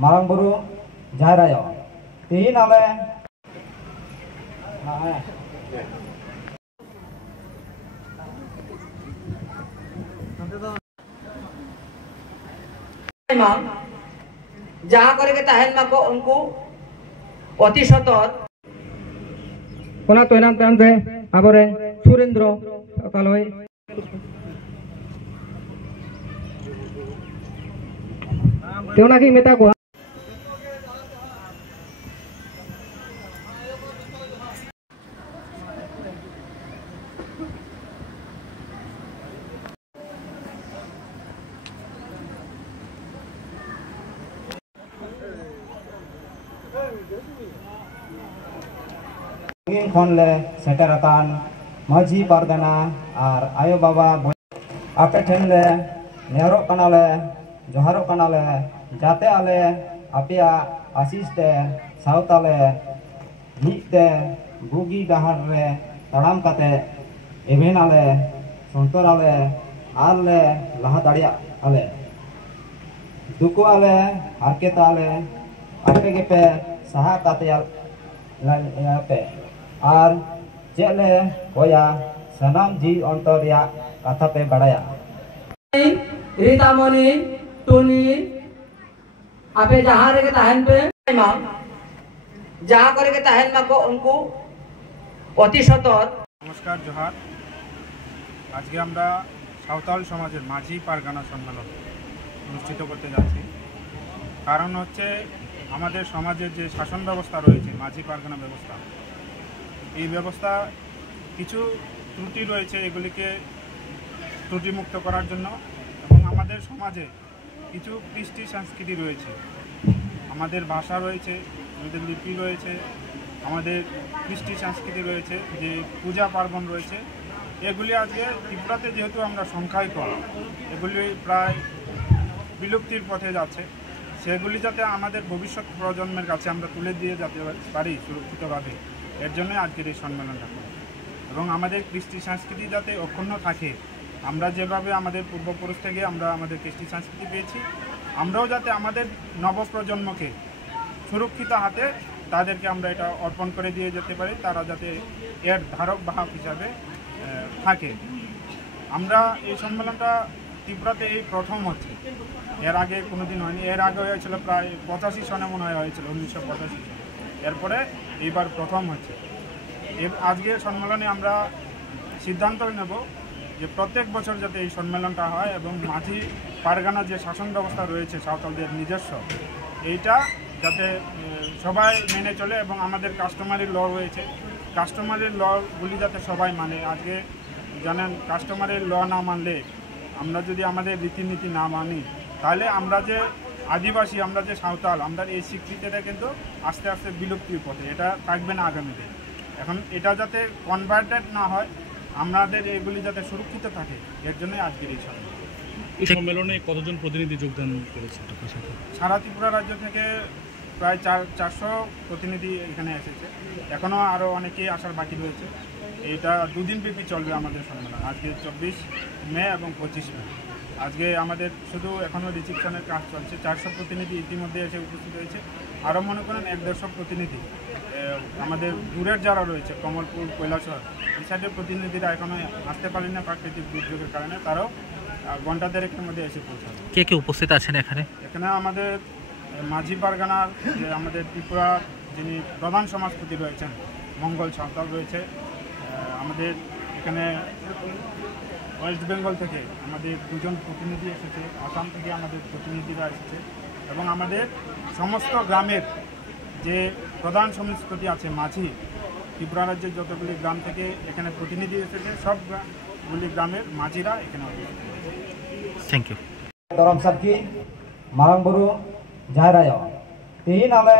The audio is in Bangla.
marang buru Jaher Ayo. Tihin ale जहाँ करे तहन माको उनको अति सतर कोना तोयनाम तान पे आबरे सुरेंद्र कालोय तेवना की मेता को खन ले सेटर अकान माझी पारगाना और आयो बाबा आपे ठेन ले नेहरो कना ले जोहारो कना ले जाते आले आपिया आशीष ते सावताले मीते बुगी डहार रे तड़ाम काते एवेन आले संतर आले आले लहा दाड़िया आले दुको आले हारकेता आले आपे के पे सहा काते पे और चेले होया सनाम जी अंतर या कथा पे बढ़ाया रीतामणि टुनी आपे जहाँ रे के तहन पे जहाँ करे के तहन माको उनको अति सतर नमस्कार जोहार आज के আমরা সাঁওতাল সমাজের মাঝি পারগানা সম্মেলন অনুষ্ঠিত করতে যাচ্ছি কারণ হচ্ছে আমাদের সমাজের যে শাসন ব্যবস্থা রয়েছে মাঝি পারগানা ব্যবস্থা এই ব্যবস্থা কিছু ত্রুটি রয়েছে এগুলিকে ত্রুটিমুক্ত করার জন্য এবং আমাদের সমাজে কিছু কৃষ্টি সংস্কৃতি রয়েছে আমাদের ভাষা রয়েছে আমাদের লিপি রয়েছে আমাদের কৃষ্টি সংস্কৃতি রয়েছে যে পূজা পার্বণ রয়েছে এগুলি আজকে ত্রিপুরাতে যেহেতু আমরা সংখ্যায় কম এগুলি প্রায় বিলুপ্তির পথে যাচ্ছে সেগুলি যাতে আমাদের ভবিষ্যৎ প্রজন্মের কাছে আমরা তুলে দিয়ে যেতে পারি সুরক্ষিতভাবে এর জন্য আজকের এই সম্মেলনটা এবং আমাদের কৃষ্টি সংস্কৃতি যাতে অক্ষুণ্ণ থাকে আমরা যেভাবে আমাদের পূর্বপুরুষ থেকে আমরা আমাদের কৃষ্টি সংস্কৃতি পেয়েছি আমরাও যাতে আমাদের নবপ্রজন্মকে সুরক্ষিত হাতে তাদেরকে আমরা এটা অর্পণ করে দিয়ে যেতে পারি তারা যাতে এর ধারক বাহক হিসাবে থাকে আমরা এই সম্মেলনটা ত্রিপুরাতে এই প্রথম হচ্ছে এর আগে কোনোদিন হয়নি এর আগে হয়েছিল প্রায় 85 সনে মনে হয়েছিল 1985 এরপরে এইবার প্রথম হচ্ছে আজকে সম্মেলনে আমরা সিদ্ধান্ত নেব যে প্রত্যেক বছর যাতে এই সম্মেলনটা হয় এবং মাঝি পারগানা যে শাসন ব্যবস্থা রয়েছে সাঁওতালদের নিজস্ব এইটা যাতে সবাই মেনে চলে এবং আমাদের কাস্টমারি ল রয়েছে কাস্টমারি লগুলি যাতে সবাই মানে আজকে জানেন কাস্টমারি ল না মানলে আমরা যদি আমাদের রীতিনীতি না মানি তাহলে আমরা যে আদিবাসী আমরা যে সাঁওতাল আমরা এই স্বীকৃতিটা কিন্তু আস্তে আস্তে বিলুপ্তির পথে এটা থাকবে না আগামীতে এখন এটা যাতে কনভার্টেড না হয় আমাদের এগুলি যাতে সুরক্ষিত থাকে এর জন্যই আজকের এই সম্মেলন। এই সম্মেলনে কতজন প্রতিনিধি যোগদান করেছে সারা ত্রিপুরা রাজ্য থেকে প্রায় 400 প্রতিনিধি এখানে এসেছে এখনও আরও অনেকেই আসার বাকি রয়েছে এটা দুদিন ব্যাপী চলবে আমাদের সম্মেলন আজকে 24 মে এবং 25 মে আজকে আমাদের শুধু এখনও রিসিপশনের কাজ চলছে 400 প্রতিনিধি ইতিমধ্যে এসে উপস্থিত হয়েছে আরও মনে করেন 150 প্রতিনিধি আমাদের দূরের যারা রয়েছে কমলপুর কৈলাসহর এই সাইডের প্রতিনিধিরা এখনও আসতে পারেন না প্রাকৃতিক দুর্যোগের কারণে তারাও ঘন্টা দেড়েকের মধ্যে এসে পৌঁছাবে। কে কে উপস্থিত আছেন এখানে? এখানে আমাদের মাঝি পারগানার যে আমাদের ত্রিপুরার যিনি প্রধান সমাজপতি রয়েছেন মঙ্গল সাঁওতাল রয়েছে আমাদের এখানে ওয়েস্ট বেঙ্গল থেকে আমাদের 2 জন প্রতিনিধি এসেছে আসাম থেকে আমাদের প্রতিনিধিরা এসেছে এবং আমাদের সমস্ত গ্রামের যে প্রধান সমাজপতি আছে মাঝি ত্রিপুরা রাজ্যের যতগুলি গ্রাম থেকে এখানে প্রতিনিধি এসেছে সবগুলি গ্রামের মাঝিরা এখানে থ্যাংক ইউ দরম সাবকি মারাং বড়ু জাহের আয় তিন আলে